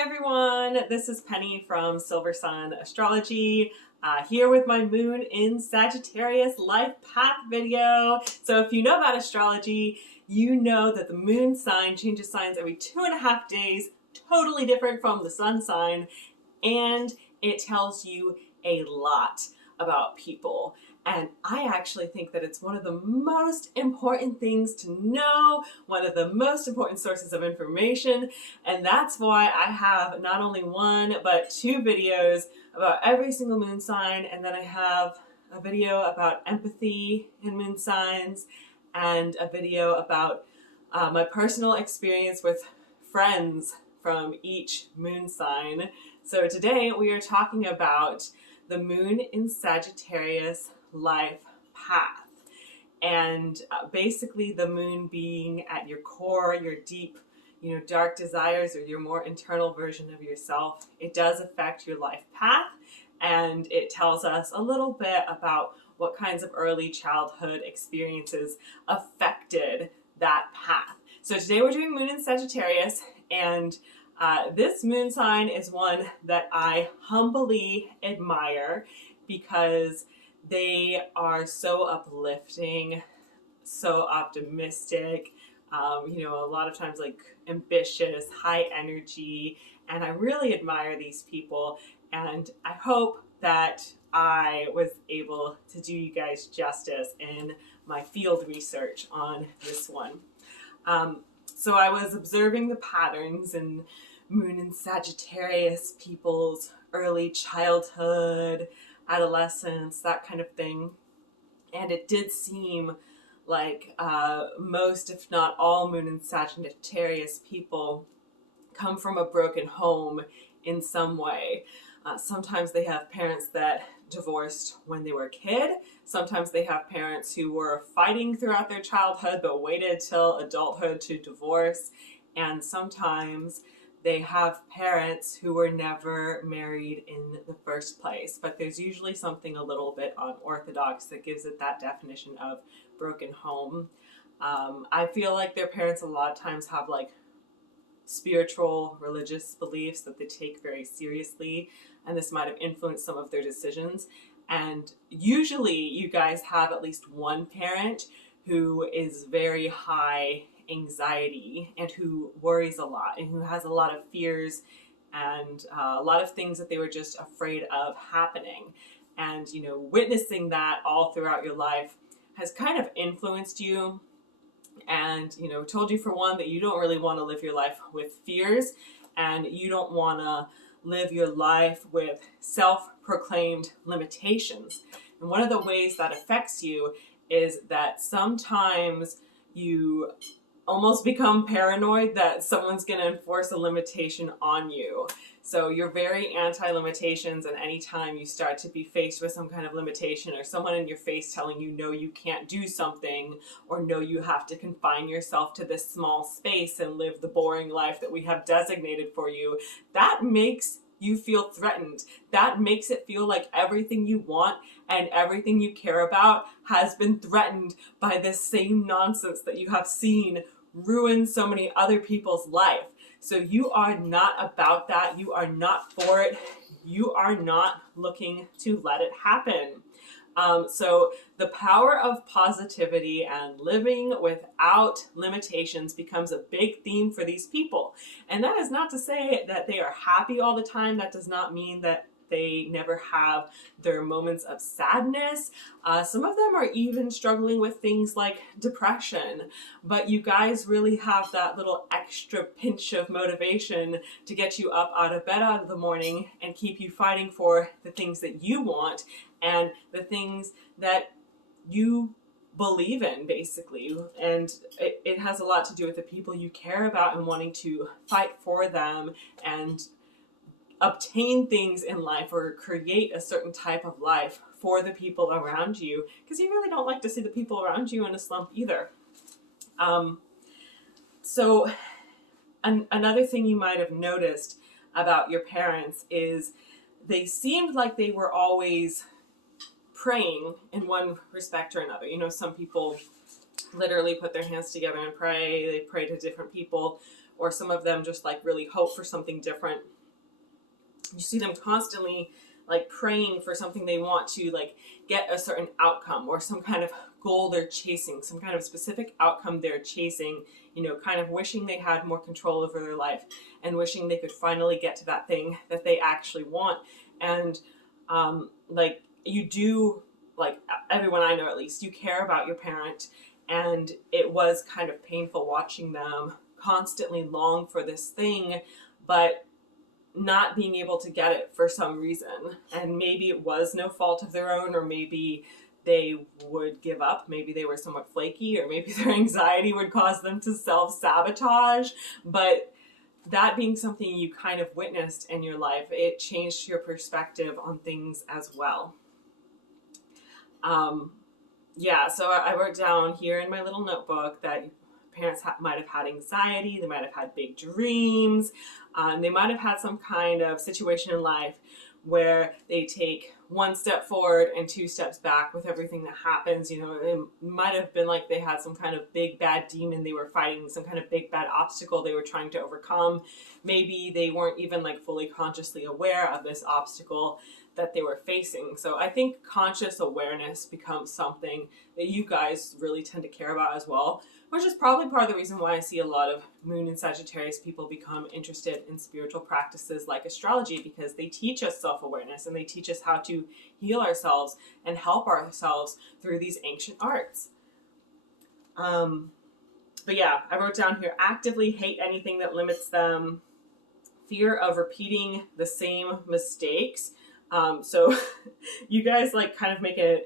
Hi everyone, this is Penny from Silver Sun Astrology, here with my moon in Sagittarius life path video. So if you know about astrology, you know that the moon sign changes signs every 2.5 days, totally different from the sun sign, and it tells you a lot about people. And I actually think that it's one of the most important things to know, one of the most important sources of information, and that's why I have not only one, but 2 videos about every single moon sign, and then I have a video about empathy in moon signs, and a video about my personal experience with friends from each moon sign. So today we are talking about the moon in Sagittarius life path, and basically the moon being at your core, your deep, dark desires, or your more internal version of yourself. It does affect your life path, and it tells us a little bit about what kinds of early childhood experiences affected that path. So today we're doing moon in Sagittarius, and this moon sign is one that I humbly admire because they are so uplifting, so optimistic, a lot of times like ambitious, high energy, and I really admire these people, and I hope that I was able to do you guys justice in my field research on this one. So I was observing the patterns in moon and Sagittarius people's early childhood, adolescence, that kind of thing. And it did seem like most, if not all, moon and Sagittarius people come from a broken home in some way. Sometimes they have parents that divorced when they were a kid. Sometimes they have parents who were fighting throughout their childhood but waited till adulthood to divorce. And sometimes they have parents who were never married in the first place, but there's usually something a little bit unorthodox that gives it that definition of broken home. I feel like their parents a lot of times have like spiritual, religious beliefs that they take very seriously, and this might have influenced some of their decisions. And usually you guys have at least one parent who is very high anxiety and who worries a lot and who has a lot of fears and a lot of things that they were just afraid of happening. And, witnessing that all throughout your life has kind of influenced you and, told you, for one, that you don't really want to live your life with fears, and you don't want to live your life with self-proclaimed limitations. And one of the ways that affects you is that sometimes you almost become paranoid that someone's going to enforce a limitation on you. So you're very anti-limitations, and anytime you start to be faced with some kind of limitation or someone in your face telling you no, you can't do something, or no, you have to confine yourself to this small space and live the boring life that we have designated for you, that makes you feel threatened. That makes it feel like everything you want and everything you care about has been threatened by this same nonsense that you have seen ruin so many other people's life. So you are not about that. You are not for it. You are not looking to let it happen. So the power of positivity and living without limitations becomes a big theme for these people. And that is not to say that they are happy all the time. That does not mean that they never have their moments of sadness. Some of them are even struggling with things like depression, but you guys really have that little extra pinch of motivation to get you up out of bed out of the morning and keep you fighting for the things that you want and the things that you believe in, basically. And it has a lot to do with the people you care about and wanting to fight for them and obtain things in life or create a certain type of life for the people around you, because you really don't like to see the people around you in a slump either. So another thing you might have noticed about your parents is they seemed like they were always praying in one respect or another. Some people literally put their hands together and pray. They pray to different people, or some of them just like really hope for something different. You see them constantly like praying for something they want to like get a certain outcome or some kind of goal they're chasing, some kind of specific outcome they're chasing, you know, kind of wishing they had more control over their life and wishing they could finally get to that thing that they actually want. And like you do, like everyone I know at least, you care about your parent, and it was kind of painful watching them constantly long for this thing, but not being able to get it for some reason. And maybe it was no fault of their own, or maybe they would give up, maybe they were somewhat flaky, or maybe their anxiety would cause them to self-sabotage. But that being something you kind of witnessed in your life, it changed your perspective on things as well. Yeah, so I wrote down here in my little notebook that parents might have had anxiety, they might have had big dreams, they might have had some kind of situation in life where they take one step forward and two steps back with everything that happens. You know, it might have been like they had some kind of big bad demon they were fighting, some kind of big bad obstacle they were trying to overcome. Maybe they weren't even like fully consciously aware of this obstacle that they were facing. So I think conscious awareness becomes something that you guys really tend to care about as well, which is probably part of the reason why I see a lot of Moon and Sagittarius people become interested in spiritual practices like astrology, because they teach us self-awareness and they teach us how to heal ourselves and help ourselves through these ancient arts. But yeah, I wrote down here, actively hate anything that limits them, fear of repeating the same mistakes. So you guys like kind of make a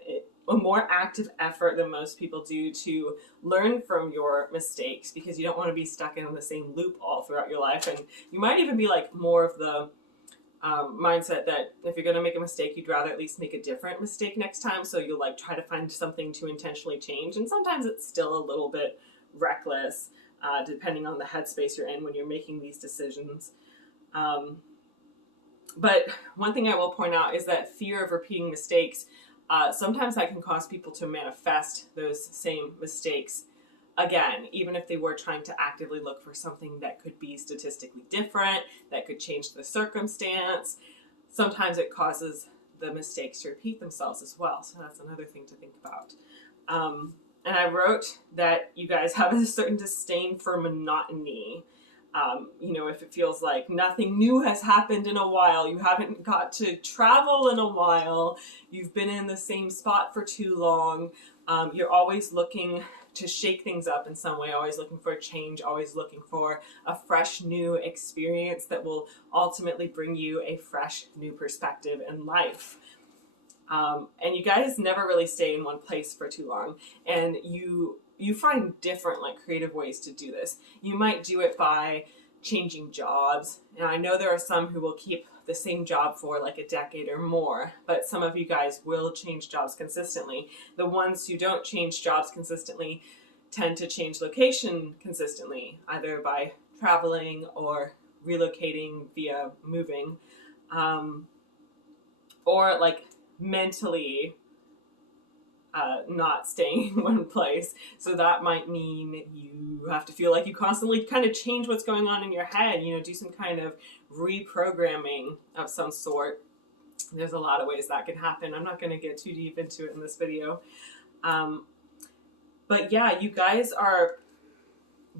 more active effort than most people do to learn from your mistakes, because you don't want to be stuck in the same loop all throughout your life. And you might even be like more of the mindset that if you're going to make a mistake, you'd rather at least make a different mistake next time. So you'll like try to find something to intentionally change. And sometimes it's still a little bit reckless, depending on the headspace you're in when you're making these decisions. But one thing I will point out is that fear of repeating mistakes, sometimes that can cause people to manifest those same mistakes again, even if they were trying to actively look for something that could be statistically different, that could change the circumstance. Sometimes it causes the mistakes to repeat themselves as well. So that's another thing to think about. And I wrote that you guys have a certain disdain for monotony. You know, if it feels like nothing new has happened in a while, you haven't got to travel in a while, you've been in the same spot for too long, you're always looking to shake things up in some way, always looking for a change, always looking for a fresh new experience that will ultimately bring you a fresh new perspective in life. And you guys never really stay in one place for too long, and you find different like creative ways to do this. You might do it by changing jobs. And I know there are some who will keep the same job for like a decade or more, but some of you guys will change jobs consistently. The ones who don't change jobs consistently tend to change location consistently, either by traveling or relocating via moving, or like mentally not staying in one place. So that might mean you have to feel like you constantly kind of change what's going on in your head, you know, do some kind of reprogramming of some sort. There's a lot of ways that can happen. I'm not going to get too deep into it in this video. But yeah, you guys are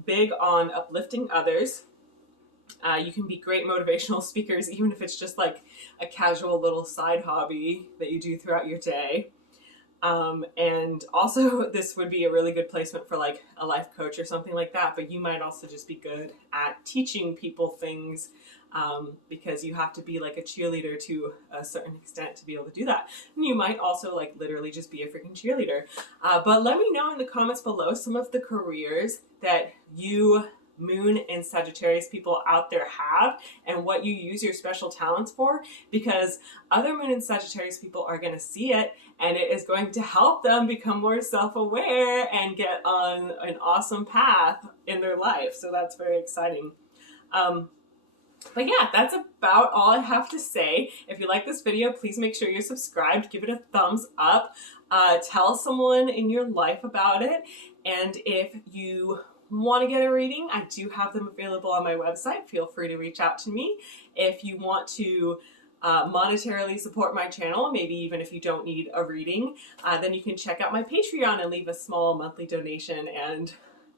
big on uplifting others. You can be great motivational speakers, even if it's just like a casual little side hobby that you do throughout your day. And also this would be a really good placement for like a life coach or something like that, but you might also just be good at teaching people things, because you have to be like a cheerleader to a certain extent to be able to do that. And you might also like literally just be a freaking cheerleader. But let me know in the comments below some of the careers that you Moon and Sagittarius people out there have and what you use your special talents for, because other Moon and Sagittarius people are going to see it and it is going to help them become more self-aware and get on an awesome path in their life. So that's very exciting. But yeah, that's about all I have to say. If you like this video, please make sure you're subscribed, give it a thumbs up, tell someone in your life about it. And if you want to get a reading, I do have them available on my website. Feel free to reach out to me. If you want to monetarily support my channel, maybe even if you don't need a reading, then you can check out my Patreon and leave a small monthly donation, and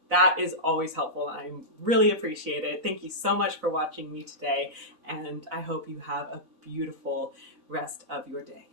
that is always helpful. I really appreciate it. Thank you so much for watching me today, and I hope you have a beautiful rest of your day.